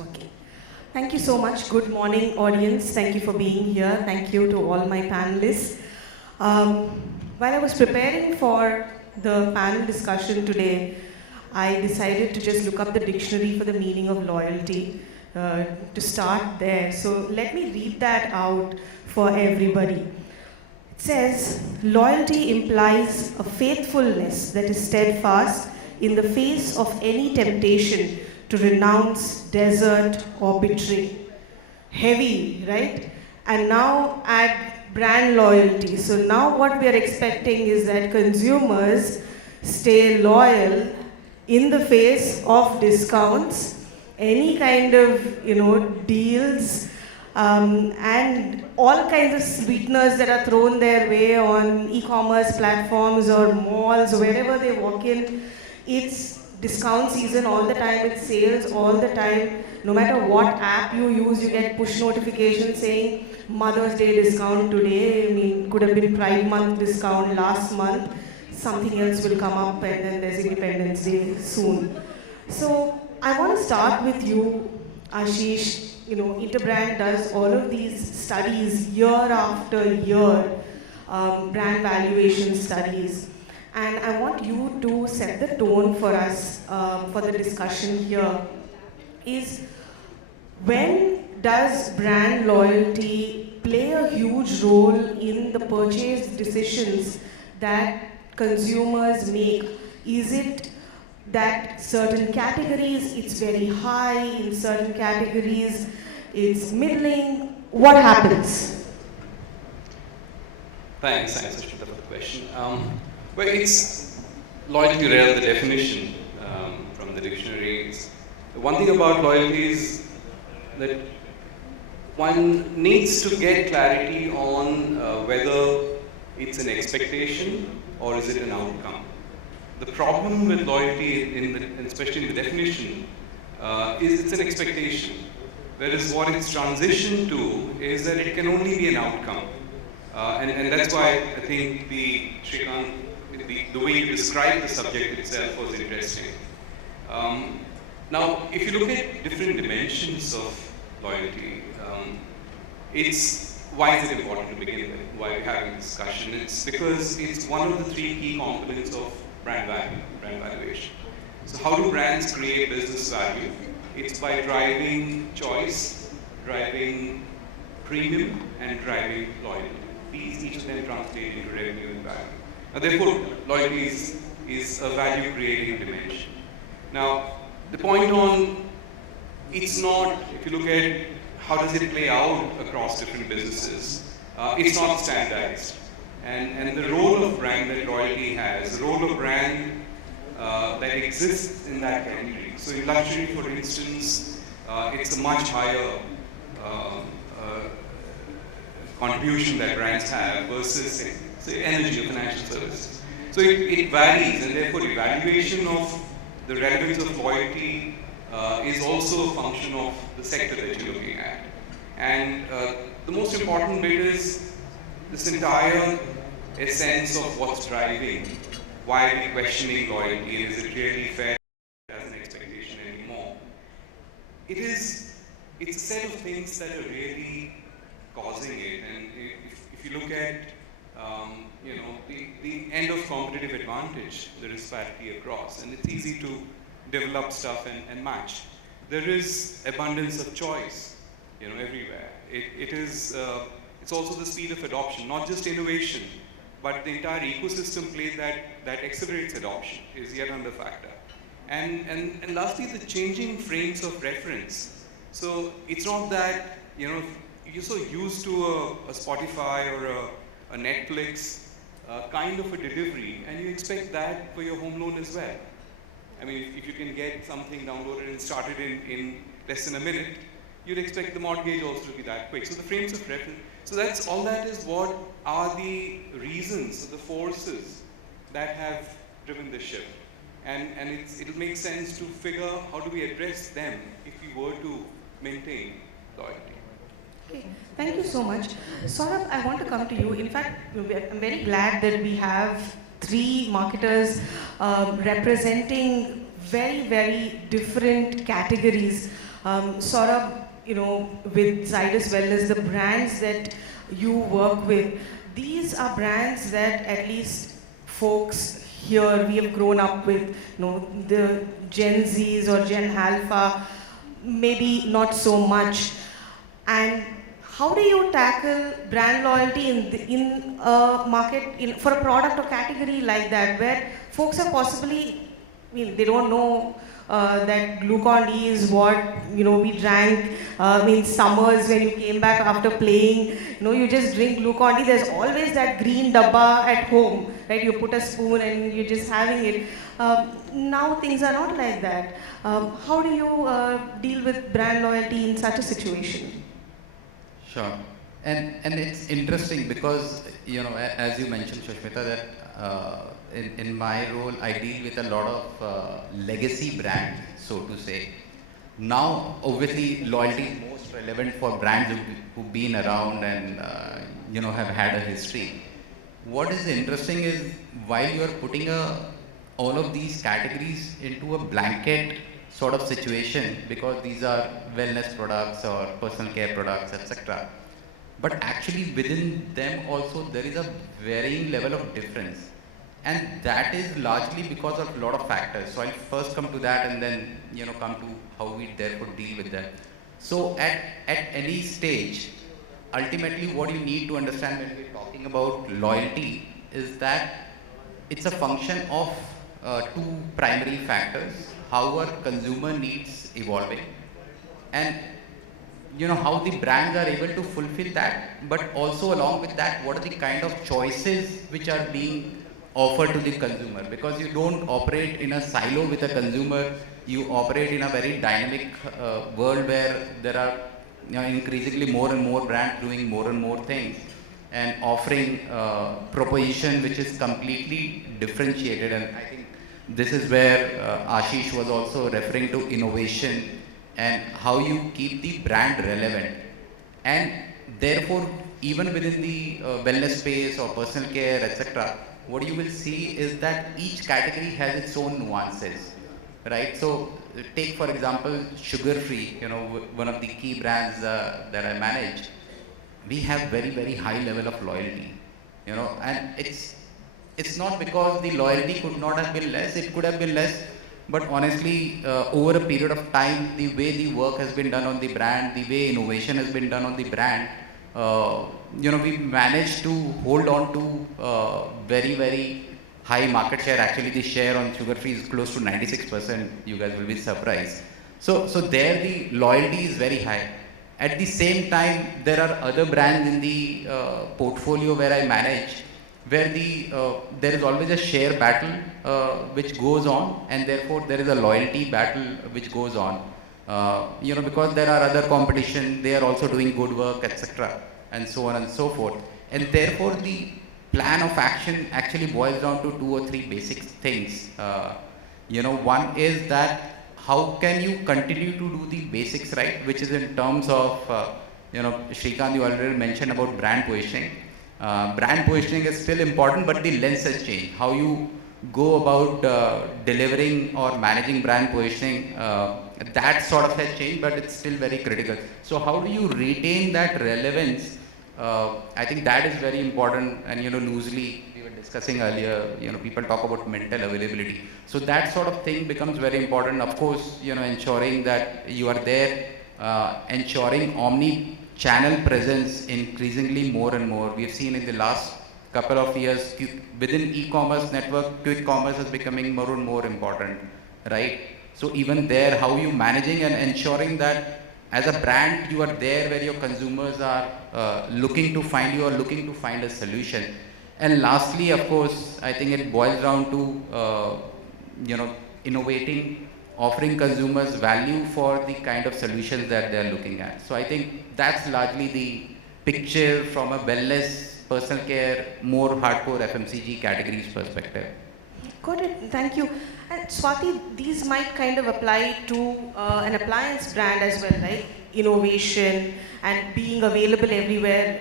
Okay. Thank you so much. Good morning, audience. Thank you for being here. Thank you to all my panelists. While I was preparing for the panel discussion today, I decided to just look up the dictionary for the meaning of loyalty to start there. So let me read that out for everybody. It says, loyalty implies a faithfulness that is steadfast in the face of any temptation to renounce, desert, or betray. Heavy, right? And now add brand loyalty. So now what we are expecting is that consumers stay loyal in the face of discounts, any kind of deals, and all kinds of sweeteners that are thrown their way on e-commerce platforms or malls or wherever they walk in. It's discount season all the time, it's sales all the time. No matter what app you use, you get push notifications saying Mother's Day discount today. I mean, could have been Pride Month discount last month. Something else will come up, and then there's Independence Day soon. So I want to start with you, Ashish. Interbrand does all of these studies year after year, brand valuation studies. And I want you to set the tone for us for the discussion here. Is when does brand loyalty play a huge role in the purchase decisions that consumers make? Is it that certain categories it's very high, in certain categories it's middling? What happens? Thanks, Ashish, for the question. Well, it's loyalty, the definition from the dictionary. The one thing about loyalty is that one needs to get clarity on whether it's an expectation or is it an outcome. The problem with loyalty, especially in the definition, is it's an expectation. Whereas what it's transitioned to is that it can only be an outcome. And that's why I think the way you describe the subject itself was interesting. Now, if you look at different dimensions of loyalty, why is it important to begin with? Why we're having this discussion? It's because it's one of the three key components of brand value, brand valuation. So how do brands create business value? It's by driving choice, driving premium, and driving loyalty. Each of them translate into revenue and value. Now, therefore, loyalty is a value-creating dimension. Now, the point on it's not, if you look at how does it play out across different businesses, it's not standardized. And the role of brand that loyalty has, the role of brand that exists in that category. So in luxury, for instance, it's a much higher contribution that brands have versus, say, energy or financial services. So it varies, and therefore evaluation of the relevance of loyalty is also a function of the sector that you're looking at. And the most important bit is this entire essence of what's driving. Why are we questioning loyalty? Is it really fair as an expectation anymore? It's a set of things that are really causing it. And if you look at the end of competitive advantage, there is parity across, and it's easy to develop stuff and match. There is abundance of choice, everywhere. It's also the speed of adoption, not just innovation, but the entire ecosystem play that accelerates adoption is yet another factor. And lastly, the changing frames of reference. So it's not that, you're so used to a Spotify or a Netflix kind of a delivery, and you expect that for your home loan as well. I mean, if you can get something downloaded and started in less than a minute, you'd expect the mortgage also to be that quick. So the frames of reference, so that's all that is what are the reasons, the forces that have driven this shift. And it'll make sense to figure how do we address them if we were to maintain loyalty. Okay, thank you so much. Saurabh, I want to come to you. In fact, I'm very glad that we have three marketers representing very, very different categories Saurabh, with Zydus Wellness, the brands that you work with, these are brands that at least folks here, we have grown up with, the Gen Zs or Gen Alpha, maybe not so much. And how do you tackle brand loyalty in a market, for a product or category like that, where folks are possibly, they don't know that Glucon-D is what, we drank, summers when you came back after playing, you just drink Glucon-D. There's always that green dabba at home, right? You put a spoon and you're just having it. Now things are not like that. How do you deal with brand loyalty in such a situation? Sure. And it's interesting because, as you mentioned, Sushmita, that in my role, I deal with a lot of legacy brands, so to say. Now, obviously, loyalty is most relevant for brands who've been around and, have had a history. What is interesting is, while you are putting all of these categories into a blanket sort of situation, because these are wellness products or personal care products, etc. But actually within them also there is a varying level of difference. And that is largely because of a lot of factors. So I'll first come to that and then come to how we therefore deal with that. So at any stage, ultimately what you need to understand when we're talking about loyalty is that it's a function of two primary factors: how our consumer needs evolving, and how the brands are able to fulfill that, but also along with that, what are the kind of choices which are being offered to the consumer. Because you don't operate in a silo with a consumer, you operate in a very dynamic world where there are increasingly more and more brands doing more and more things and offering proposition which is completely differentiated. And I think this is where Ashish was also referring to innovation and how you keep the brand relevant. And therefore, even within the wellness space or personal care, etc., what you will see is that each category has its own nuances, right? So take, for example, sugar-free, one of the key brands that I manage. We have very, very high level of loyalty, and it's not because the loyalty could not have been less, it could have been less, but honestly, over a period of time, the way the work has been done on the brand, the way innovation has been done on the brand, we managed to hold on to very, very high market share. Actually, the share on sugar-free is close to 96%. You guys will be surprised. So there the loyalty is very high. At the same time, there are other brands in the portfolio where I manage, where there is always a share battle which goes on, and therefore there is a loyalty battle which goes on. Because there are other competition, they are also doing good work, etc., and so on and so forth. And therefore the plan of action actually boils down to 2 or 3 basic things. One is that how can you continue to do the basics right, which is in terms of, Shrikant, you already mentioned about brand positioning. Brand positioning is still important, but the lens has changed. How you go about delivering or managing brand positioning, that sort of has changed, but it's still very critical. So how do you retain that relevance? I think that is very important. And loosely we were discussing earlier, people talk about mental availability. So that sort of thing becomes very important. Of course, ensuring that you are there, ensuring omni-channel presence increasingly more and more. We have seen in the last couple of years, within e-commerce network, quick commerce is becoming more and more important, right? So even there, how you managing and ensuring that as a brand, you are there where your consumers are looking to find you or looking to find a solution. And lastly, of course, I think it boils down to, innovating, offering consumers value for the kind of solutions that they're looking at. So I think that's largely the picture from a wellness, personal care, more hardcore FMCG categories perspective. Got it, thank you. And Swati, these might kind of apply to an appliance brand as well, right? Innovation and being available everywhere.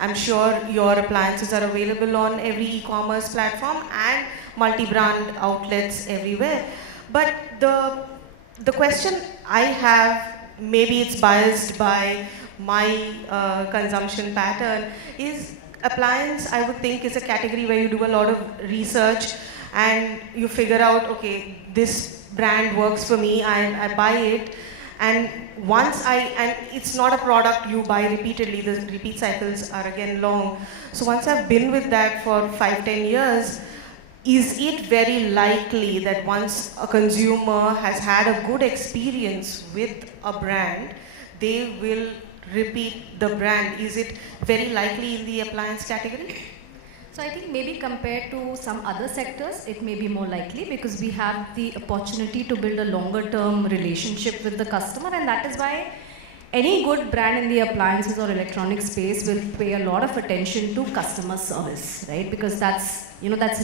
I'm sure your appliances are available on every e-commerce platform and multi-brand outlets everywhere. But the question I have maybe it's biased by my consumption pattern, is appliance, I would think, is a category where you do a lot of research and you figure out, okay, this brand works for me, I buy it, and and it's not a product you buy repeatedly, the repeat cycles are again long. So once I've been with that for 5-10 years, is it very likely that once a consumer has had a good experience with a brand, they will repeat the brand? Is it very likely in the appliance category? So I think maybe compared to some other sectors, it may be more likely because we have the opportunity to build a longer term relationship with the customer, and that is why any good brand in the appliances or electronic space will pay a lot of attention to customer service, right? Because that's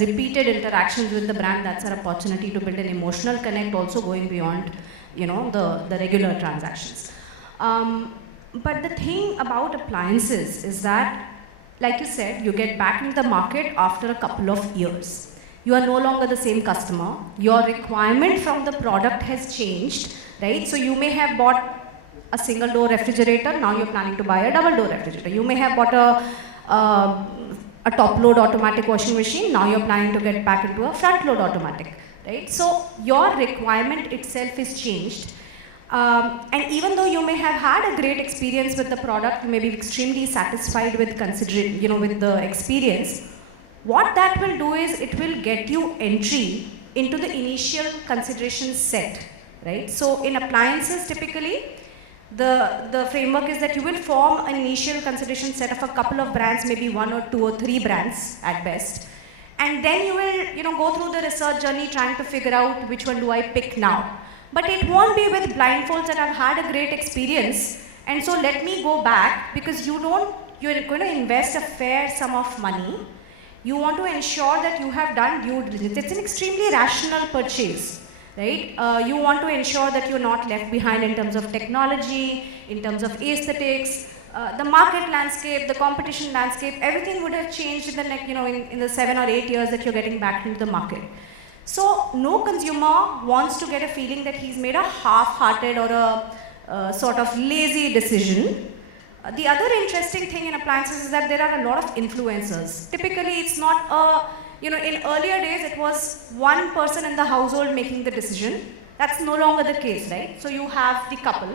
repeated interactions with the brand, that's our opportunity to build an emotional connect also going beyond, the regular transactions. But the thing about appliances is that, like you said, you get back into the market after a couple of years. You are no longer the same customer. Your requirement from the product has changed, right? So you may have bought a single door refrigerator, now you're planning to buy a double door refrigerator. You may have bought a top load automatic washing machine, now you're planning to get back into a front load automatic, right? So your requirement itself is changed. And even though you may have had a great experience with the product, you may be extremely satisfied with with the experience, what that will do is it will get you entry into the initial consideration set, right? So in appliances, typically, the framework is that you will form an initial consideration set of a couple of brands, maybe 1 or 2 or 3 brands at best. And then you will go through the research journey trying to figure out which one do I pick now. But it won't be with blindfolds that I've had a great experience, and so let me go back, because you're going to invest a fair sum of money. You want to ensure that you have done due diligence. It's an extremely rational purchase, right? You want to ensure that you're not left behind in terms of technology, in terms of aesthetics, the market landscape, the competition landscape, everything would have changed in the in the 7 or 8 years that you're getting back into the market. So no consumer wants to get a feeling that he's made a half-hearted or a sort of lazy decision. The other interesting thing in appliances is that there are a lot of influencers. Typically, it's not in earlier days, it was one person in the household making the decision. That's no longer the case, right? So you have the couple.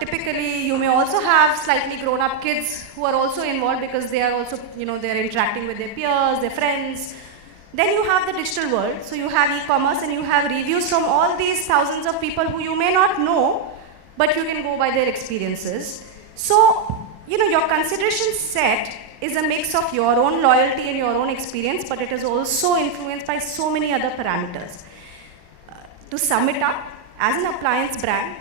Typically, you may also have slightly grown-up kids who are also involved because they are also, they're interacting with their peers, their friends. Then you have the digital world, so you have e-commerce and you have reviews from all these thousands of people who you may not know, but you can go by their experiences. So, your consideration set is a mix of your own loyalty and your own experience, but it is also influenced by so many other parameters. To sum it up, as an appliance brand,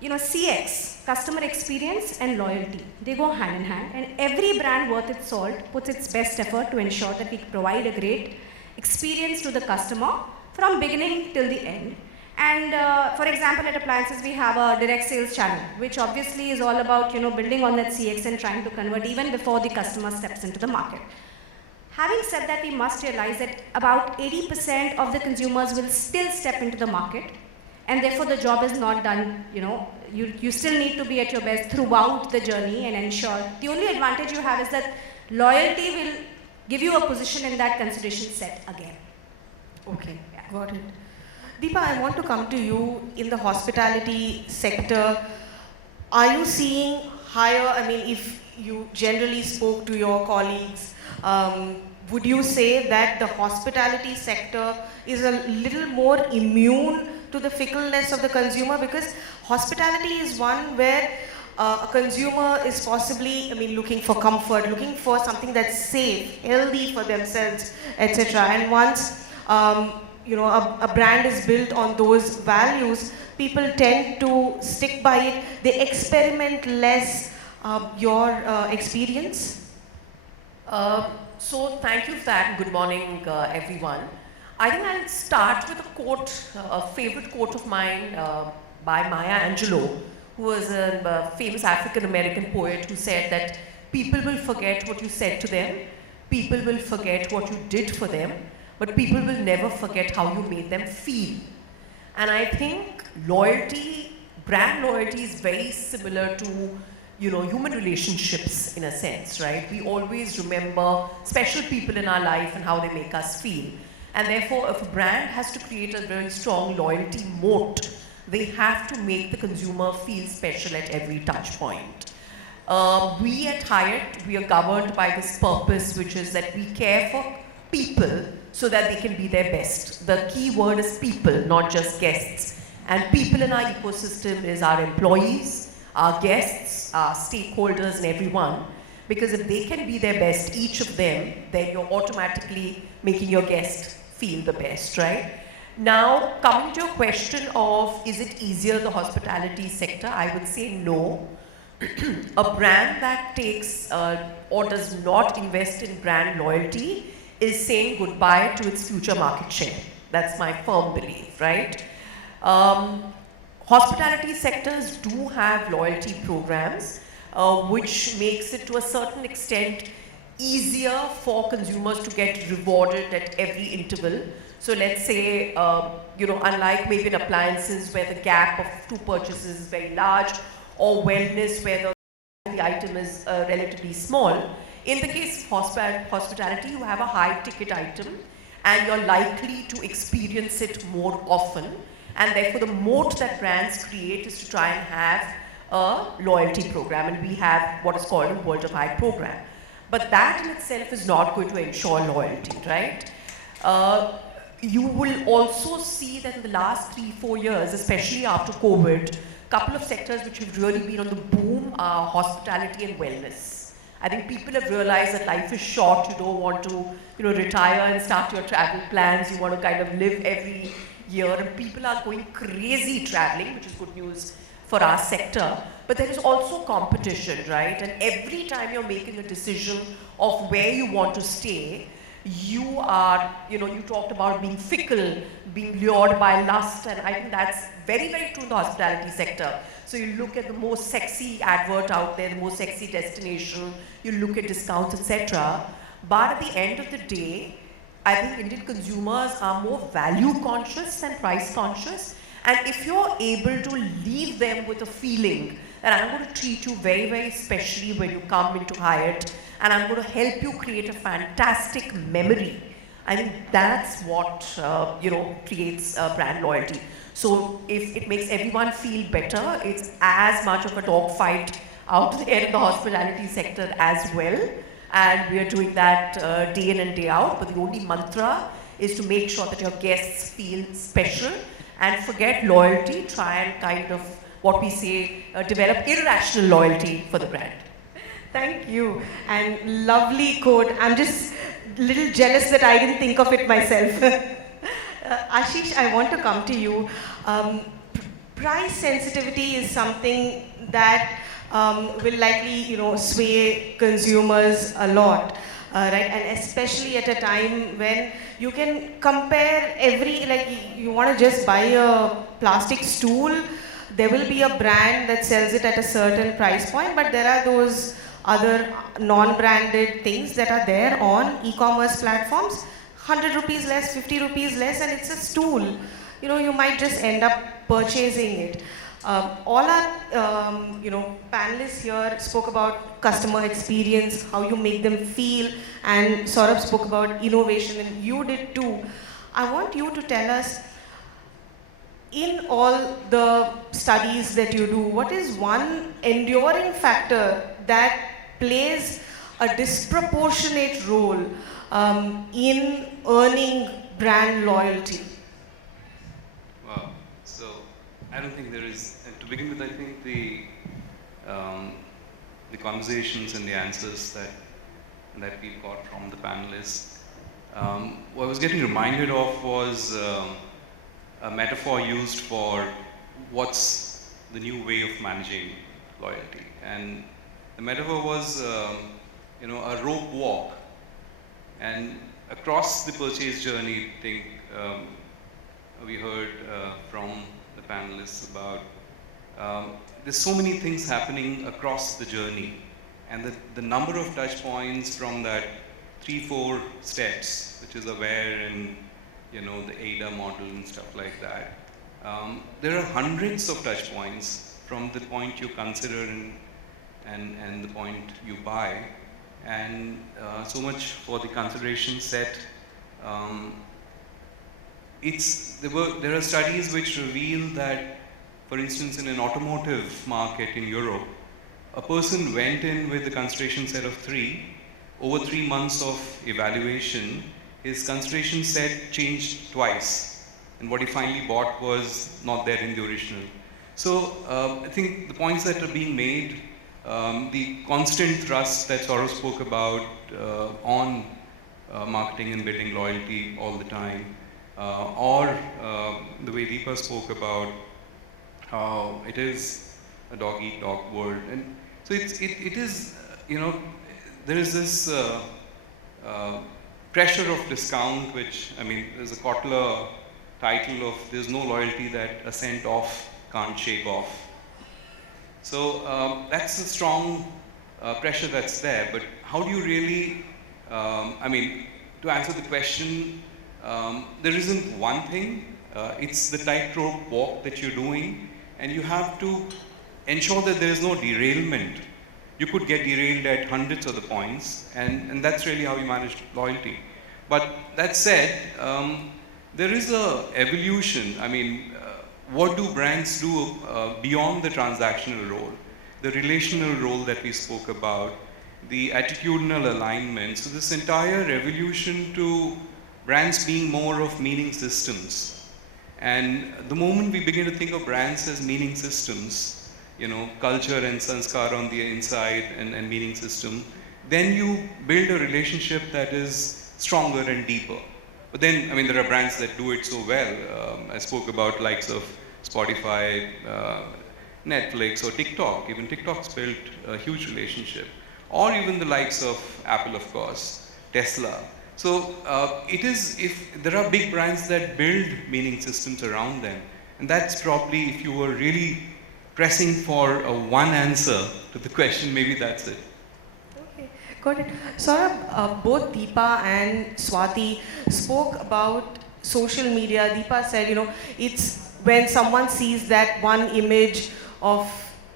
CX, customer experience and loyalty, they go hand in hand, and every brand worth its salt puts its best effort to ensure that we provide a great experience to the customer from beginning till the end. And for example, at appliances, we have a direct sales channel, which obviously is all about building on that CX and trying to convert even before the customer steps into the market. Having said that, we must realize that about 80% of the consumers will still step into the market, and therefore the job is not done. You still need to be at your best throughout the journey and ensure. The only advantage you have is that loyalty will give you a position in that consideration set again. Okay, got it. Deepa, I want to come to you in the hospitality sector. Are you seeing higher, if you generally spoke to your colleagues, would you say that the hospitality sector is a little more immune to the fickleness of the consumer? Because hospitality is one where a consumer is possibly, looking for comfort, looking for something that's safe, healthy for themselves, etc. And once a brand is built on those values, people tend to stick by it. They experiment less. Your experience? So thank you for that. Good morning, everyone. I think I'll start with a quote, a favorite quote of mine by Maya Angelou, who was a famous African-American poet who said that people will forget what you said to them, people will forget what you did for them, but people will never forget how you made them feel. And I think loyalty brand loyalty is very similar to, you know, human relationships in a sense, right? We always remember special people in our life and how they make us feel. And therefore, if a brand has to create a very strong loyalty moat, they have to make the consumer feel special at every touch point. We at Hyatt, we are governed by this purpose, which is that we care for people so that they can be their best. The key word is people, not just guests. And people in our ecosystem is our employees, our guests, our stakeholders, and everyone. Because if they can be their best, each of them, then you're automatically making your guest feel the best, right? Now, coming to your question of, is it easier the hospitality sector? I would say no. A brand that takes or does not invest in brand loyalty is saying goodbye to its future market share. That's my firm belief, right? Hospitality sectors do have loyalty programs, which makes it to a certain extent easier for consumers to get rewarded at every interval. So let's say, you know, unlike maybe in appliances where the gap of 2 purchases is very large, or wellness where the item is relatively small, in the case of hospitality, you have a high ticket item and you're likely to experience it more often. And therefore, the moat that brands create is to try and have a loyalty program. And we have what is called a World of Hyatt program. But that in itself is not going to ensure loyalty, right? You will also see that in the last 3-4 years, especially after COVID, a couple of sectors which have really been on the boom are hospitality and wellness. I think people have realized that life is short. You don't want to, you know, retire and start your travel plans. You want to kind of live every year, and people are going crazy traveling, which is good news for our sector. But there is also competition, right? And every time you're making a decision of where you want to stay, you are, you know, you talked about being fickle, being lured by lust, and I think that's very, very true in the hospitality sector. So you look at the most sexy advert out there, the most sexy destination, you look at discounts, etc. But at the end of the day, I think Indian consumers are more value conscious than price conscious. And if you're able to leave them with a feeling that I'm going to treat you very, very specially when you come into Hyatt, and I'm going to help you create a fantastic memory, I think that's what you know, creates brand loyalty. So if it makes everyone feel better, it's as much of a dogfight out there in the hospitality sector as well. And we are doing that day in and day out. But the only mantra is to make sure that your guests feel special and forget loyalty, try and kind of, what we say, develop irrational loyalty for the brand. Thank you. And lovely quote. I'm just a little jealous that I didn't think of it myself. Ashish, I want to come to you. Price sensitivity is something that will likely, you know, sway consumers a lot, right? And especially at a time when you can compare every, like, you want to just buy a plastic stool, there will be a brand that sells it at a certain price point, but there are those other non-branded things that are there on e-commerce platforms, 100 rupees less, 50 rupees less, and it's a stool. You know, you might just end up purchasing it. All our you know, panelists here spoke about customer experience, how you make them feel, and Saurabh spoke about innovation, and you did too. I want you to tell us, in all the studies that you do, what is one enduring factor that plays a disproportionate role in earning brand loyalty? Wow. So I don't think there is, to begin with, I think the conversations and the answers that we got from the panelists, what I was getting reminded of was a metaphor used for what's the new way of managing loyalty. And the metaphor was, you know, a rope walk. And across the purchase journey, I think we heard from the panelists about there's so many things happening across the journey, and the number of touch points from that 3-4 steps, which is aware and, you know, the ADA model and stuff like that, There are hundreds of touch points from the point you consider and the point you buy, and so much for the consideration set. There are studies which reveal that, for instance, in an automotive market in Europe, a person went in with the consideration set of 3. Over 3 months of evaluation, his consideration set changed twice, and what he finally bought was not there in the original. So I think the points that are being made, the constant thrust that Saurabh spoke about on marketing and building loyalty all the time, or the way Deepa spoke about how it is a dog-eat-dog world. And so it is, there is this pressure of discount, which, I mean, there's a Kotler title of "There's no loyalty that a cent off can't shake off." So that's a strong pressure that's there. But how do you really, to answer the question, there isn't one thing. It's the tightrope walk that you're doing, and you have to ensure that there is no derailment. You could get derailed at hundreds of the points, and that's really how you manage loyalty. But that said, there is a evolution. I mean, what do brands do beyond the transactional role, the relational role that we spoke about, the attitudinal alignment? So this entire evolution to brands being more of meaning systems. And the moment we begin to think of brands as meaning systems, culture and sanskar on the inside and meaning system, then you build a relationship that is stronger and deeper. But then, there are brands that do it so well. I spoke about likes of Spotify, Netflix, or TikTok. Even TikTok's built a huge relationship. Or even the likes of Apple, of course, Tesla. So if there are big brands that build meaning systems around them, and that's probably, if you were really pressing for one answer to the question, maybe that's it. Okay, got it. Saurabh, both Deepa and Swati spoke about social media. Deepa said, it's when someone sees that one image of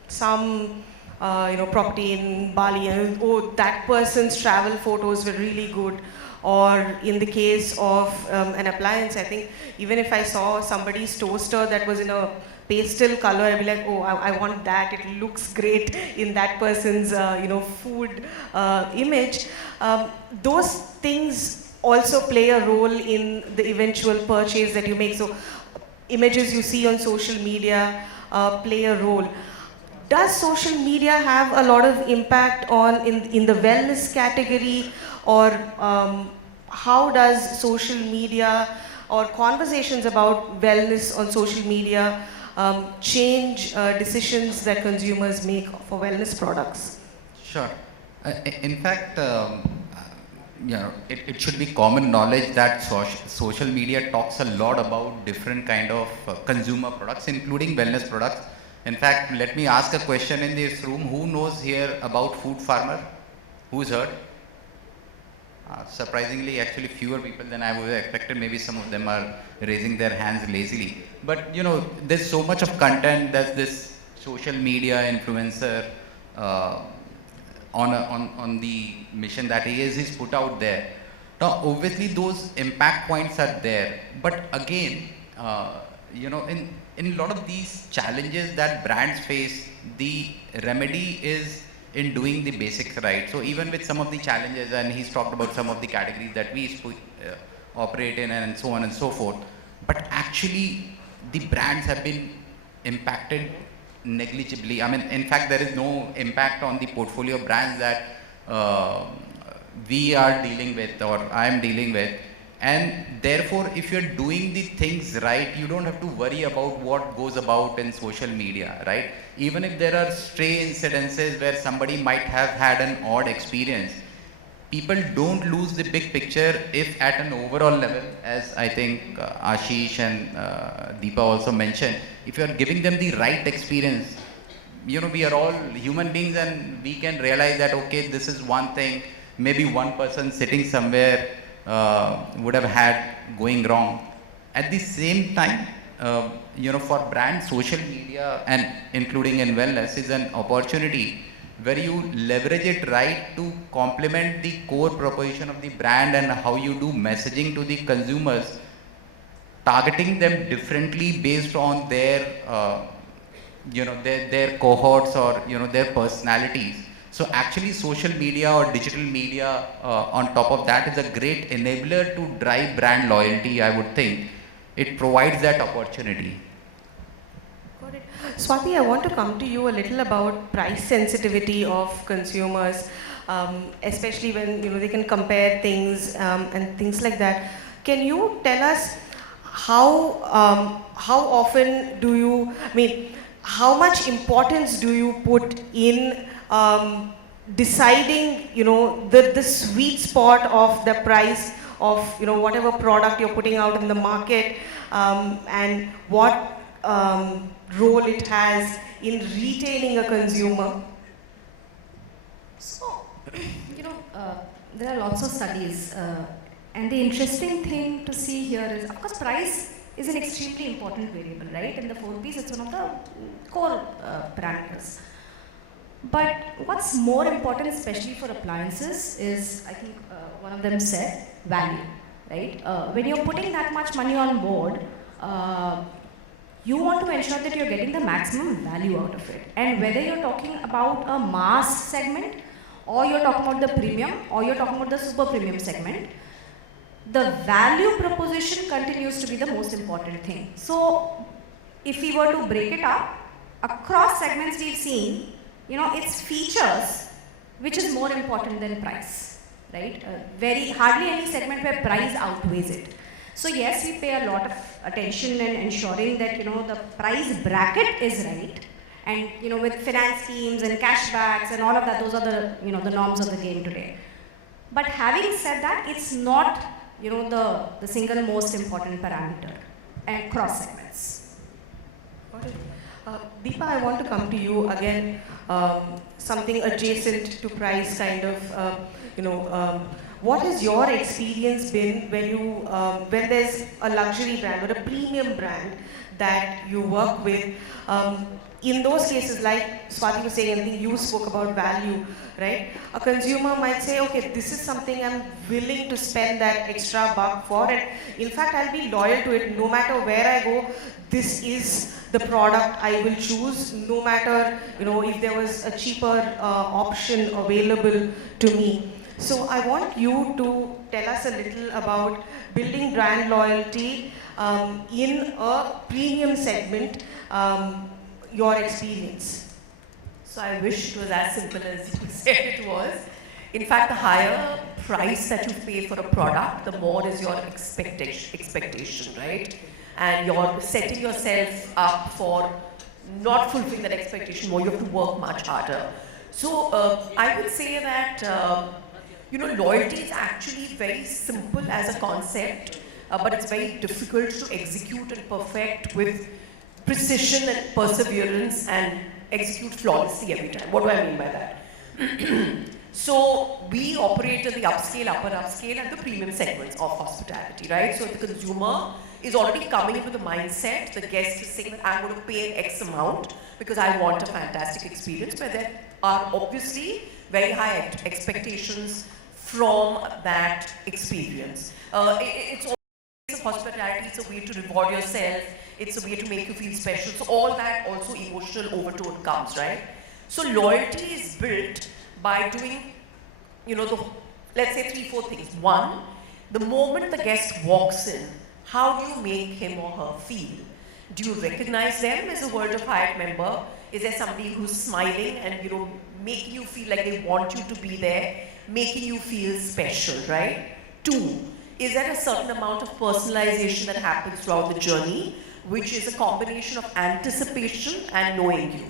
some property in Bali, and that person's travel photos were really good. Or in the case of an appliance, I think even if I saw somebody's toaster that was in a pastel color, I'd be like, I want that. It looks great in that person's food image. Those things also play a role in the eventual purchase that you make. So images you see on social media play a role. Does social media have a lot of impact on in the wellness category, or how does social media or conversations about wellness on social media change decisions that consumers make for wellness products? Sure. In fact, it should be common knowledge that social media talks a lot about different kind of consumer products, including wellness products. In fact, let me ask a question in this room. Who knows here about Food Farmer? Who's heard? Surprisingly, actually fewer people than I would have expected. Maybe some of them are raising their hands lazily. But there's so much of content that this social media influencer on the mission that he's put out there. Now, obviously, those impact points are there. But again, in a lot of these challenges that brands face, the remedy is in doing the basics right. So even with some of the challenges, and he's talked about some of the categories that we operate in and so on and so forth, but actually the brands have been impacted negligibly. In fact, there is no impact on the portfolio of brands that we are dealing with or I am dealing with. And therefore, if you're doing the things right, you don't have to worry about what goes about in social media, right? Even if there are stray incidences where somebody might have had an odd experience, people don't lose the big picture if at an overall level, as I think Ashish and Deepa also mentioned, if you're giving them the right experience, we are all human beings and we can realize that, okay, this is one thing, maybe one person sitting somewhere would have had going wrong. At the same time, for brand, social media and including in wellness is an opportunity where you leverage it right to complement the core proposition of the brand and how you do messaging to the consumers, targeting them differently based on their, their cohorts or, their personalities. So actually social media or digital media on top of that is a great enabler to drive brand loyalty, I would think. It provides that opportunity. Got it. Swati, I want to come to you a little about price sensitivity of consumers, especially when they can compare things and things like that. Can you tell us how often do you, how much importance do you put in deciding, the sweet spot of the price of, whatever product you're putting out in the market, and what role it has in retaining a consumer? So, there are lots of studies, and the interesting thing to see here is, of course, price is an extremely important variable, right? In the 4Ps, it's one of the core parameters. But what's more important, especially for appliances, is, I think one of them said, value, right? When you're putting that much money on board, you want to ensure that you're getting the maximum value out of it. And whether you're talking about a mass segment, or you're talking about the premium, or you're talking about the super premium segment, the value proposition continues to be the most important thing. So, if we were to break it up, across segments we've seen, it's features which is more important than price, right? Hardly any segment where price outweighs it. So yes, we pay a lot of attention in ensuring that, the price bracket is right. And, with finance schemes and cashbacks and all of that, those are the, the norms of the game today. But having said that, it's not, the single most important parameter across segments. Got it. Deepa, I want to come to you again, something adjacent to price kind of, what has your experience been when there's a luxury brand or a premium brand that you work with? In those cases, like Swati was saying, I think you spoke about value, right? A consumer might say, okay, this is something I'm willing to spend that extra buck for, and in fact, I'll be loyal to it no matter where I go. This is the product I will choose, no matter, if there was a cheaper option available to me. So I want you to tell us a little about building brand loyalty in a premium segment, your experience. So I wish it was as simple as you said it was. In fact, the higher price that you pay for a product, the more is your expectation, right? And you're setting yourself up for not fulfilling that expectation more. You have to work much harder. So I would say that loyalty is actually very simple as a concept, but it's very difficult to execute and perfect with precision and perseverance and execute flawlessly every time. What do I mean by that? So we operate in the upscale, upper upscale and the premium segments of hospitality, right? So if the consumer is already coming in with the mindset, the guest is saying that I'm going to pay X amount because I want a fantastic experience, where there are obviously very high expectations from that experience. It's also hospitality, it's a way to reward yourself, it's a way to make you feel special. So all that also emotional overtone comes, right? So loyalty is built by doing, let's say 3-4 things. One, the moment the guest walks in, how do you make him or her feel? Do you recognize them as a World of Hyatt member? Is there somebody who's smiling and making you feel like they want you to be there, making you feel special, right? Two, is there a certain amount of personalization that happens throughout the journey, which is a combination of anticipation and knowing you?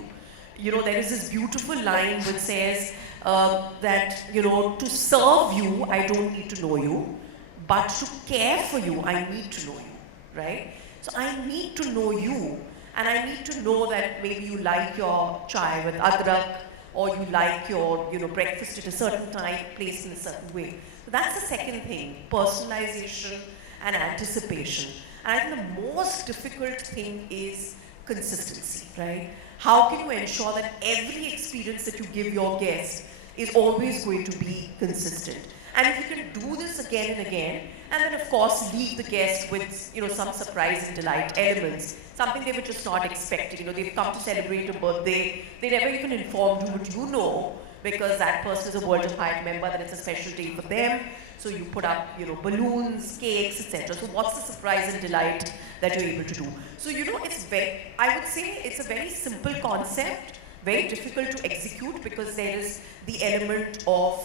There is this beautiful line which says that, to serve you, I don't need to know you, but to care for you, I need to know you, right? So I need to know you, and I need to know that maybe you like your chai with adrak, or you like your breakfast at a certain time, placed in a certain way. So that's the second thing, personalization and anticipation. And I think the most difficult thing is consistency, right? How can you ensure that every experience that you give your guest is always going to be consistent? And if you can do this again and again, and then of course leave the guest with some surprise and delight elements, something they were just not expecting. They've come to celebrate a birthday, they never even informed you, but you know, because that person is a World of Hyatt member, that it's a special day for them. So you put up, balloons, cakes, etc. So what's the surprise and delight that you're able to do? So I would say it's a very simple concept, very difficult to execute because there is the element of,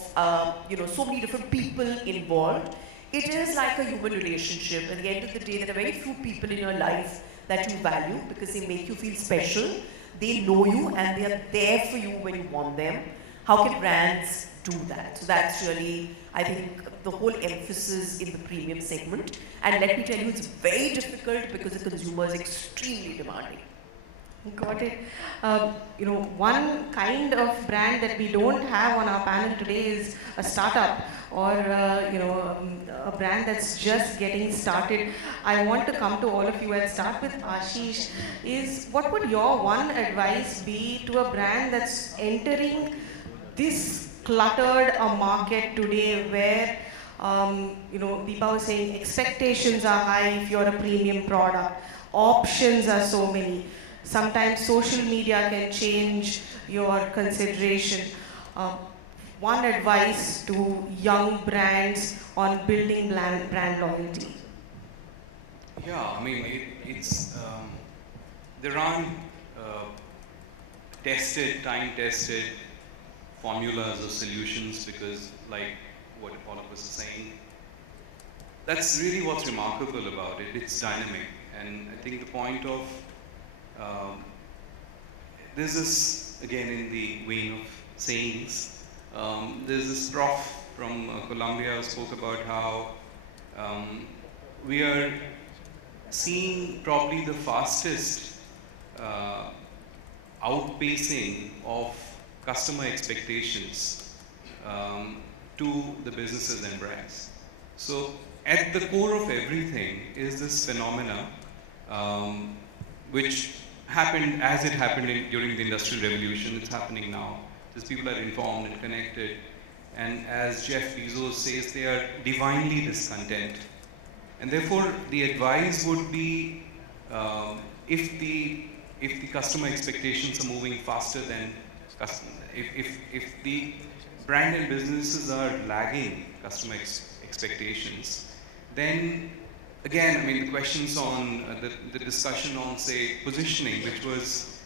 so many different people involved. It is like a human relationship. At the end of the day, there are very few people in your life that you value because they make you feel special. They know you and they are there for you when you want them. How can brands do that? So that's really, I think, the whole emphasis in the premium segment. And let me tell you, it's very difficult because the consumer is extremely demanding. Got it. One kind of brand that we don't have on our panel today is a startup or a brand that's just getting started. I want to come to all of you and start with Ashish. What would your one advice be to a brand that's entering this cluttered market today where Deepa was saying expectations are high if you're a premium product, options are so many. Sometimes social media can change your consideration. One advice to young brands on building brand loyalty. Yeah, I mean, there aren't time-tested formulas or solutions because, like what all of us are saying, that's really what's remarkable about it. It's dynamic, and I think the point of this is, again, in the vein of sayings, there's this prof from Columbia who spoke about how we are seeing probably the fastest outpacing of customer expectations to the businesses and brands. So at the core of everything is this phenomena which happened as it happened during the Industrial Revolution. It's happening now. These people are informed and connected. And as Jeff Bezos says, they are divinely discontent. And therefore, the advice would be if the customer expectations are moving faster than if the brand and businesses are lagging customer expectations, then again, I mean, the questions on the discussion on, say, positioning, which was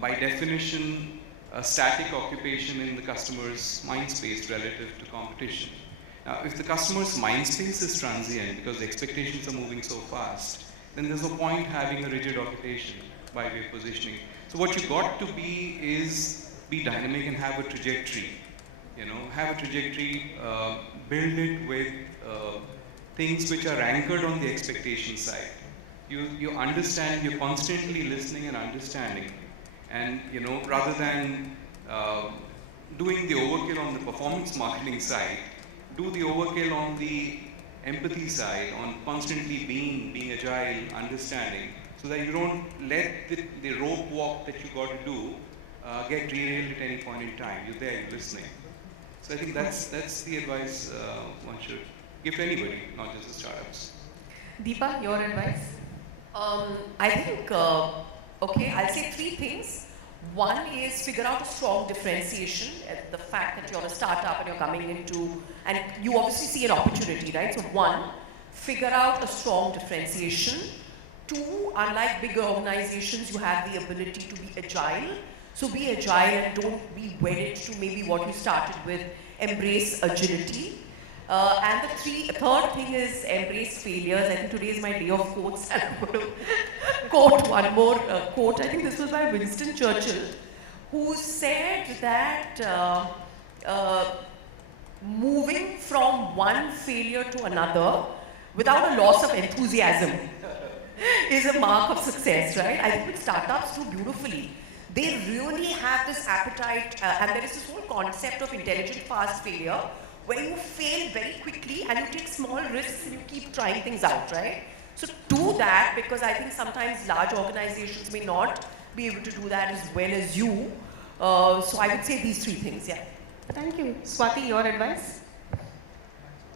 by definition a static occupation in the customer's mind space relative to competition. Now, if the customer's mind space is transient because the expectations are moving so fast, then there's no point having a rigid occupation by way of positioning. So what you got to be is be dynamic and have a trajectory. Have a trajectory, build it with things which are anchored on the expectation side. You understand, you're constantly listening and understanding. And, rather than doing the overkill on the performance marketing side, do the overkill on the empathy side, on constantly being agile, understanding, so that you don't let the rope walk that you got to do get derailed at any point in time. You're there, you're listening. So I think that's the advice one should give to anybody, not just the startups. Deepa, your advice? I think, I'll say three things. One is figure out a strong differentiation. The fact that you're a startup and you're coming into, and you obviously see an opportunity, right? So one, figure out a strong differentiation. Two, unlike bigger organizations, you have the ability to be agile. So be agile and don't be wedded to maybe what you started with. Embrace agility. And the third thing is embrace failures. I think today is my day of quotes. And I'm going to quote one more quote. I think this was by Winston Churchill, who said that moving from one failure to another without a loss of enthusiasm is a mark of success, right? I think with startups do beautifully. They really have this appetite, and there is this whole concept of intelligent fast failure, where you fail very quickly and you take small risks and you keep trying things out, right? So do that, because I think sometimes large organizations may not be able to do that as well as you. So I would say these three things, yeah. Thank you. Swati, your advice?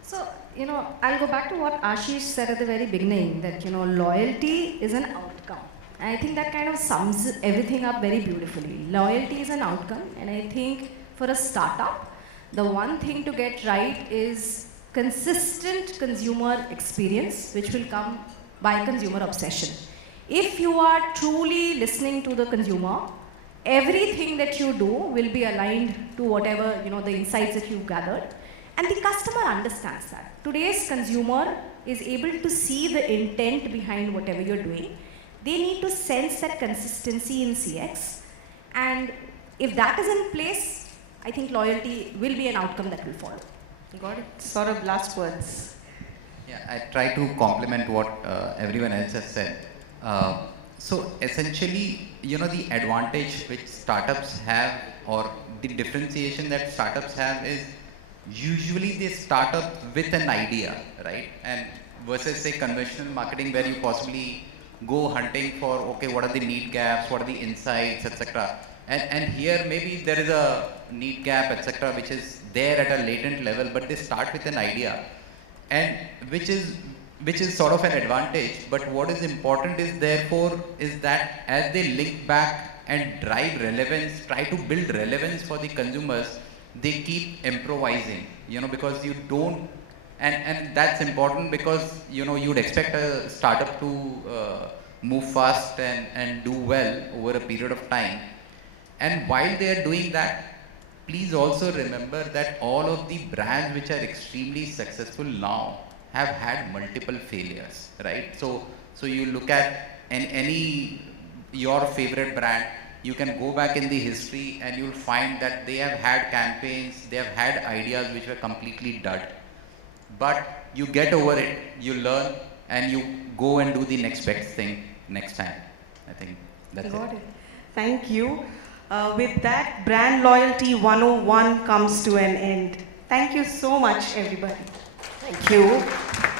So, I'll go back to what Ashish said at the very beginning, that, loyalty is an outcome. And I think that kind of sums everything up very beautifully. Loyalty is an outcome, and I think for a startup, the one thing to get right is consistent consumer experience, which will come by consumer obsession. If you are truly listening to the consumer, everything that you do will be aligned to whatever, the insights that you've gathered. And the customer understands that. Today's consumer is able to see the intent behind whatever you're doing. They need to sense that consistency in CX. And if that is in place, I think loyalty will be an outcome that will follow. Got it. Saurabh, last words. Yeah, I try to complement what everyone else has said. So essentially, the advantage which startups have, or the differentiation that startups have, is usually they start up with an idea, right? And versus say conventional marketing, where you possibly go hunting for, okay, what are the need gaps, what are the insights, etc. And here maybe there is a need gap, etc., which is there at a latent level, but they start with an idea, and which is sort of an advantage. But what is important is therefore is that as they link back and drive relevance, try to build relevance for the consumers, they keep improvising, because you don't, and that's important, because you'd expect a startup to move fast and do well over a period of time. And while they are doing that, please also remember that all of the brands which are extremely successful now have had multiple failures, right? So you look at your favorite brand, you can go back in the history and you'll find that they have had campaigns, they have had ideas which were completely dud. But you get over it, you learn, and you go and do the next best thing next time. I think that's Got it. it. Thank you. With that, Brand Loyalty 101 comes to an end. Thank you so much, everybody. Thank you.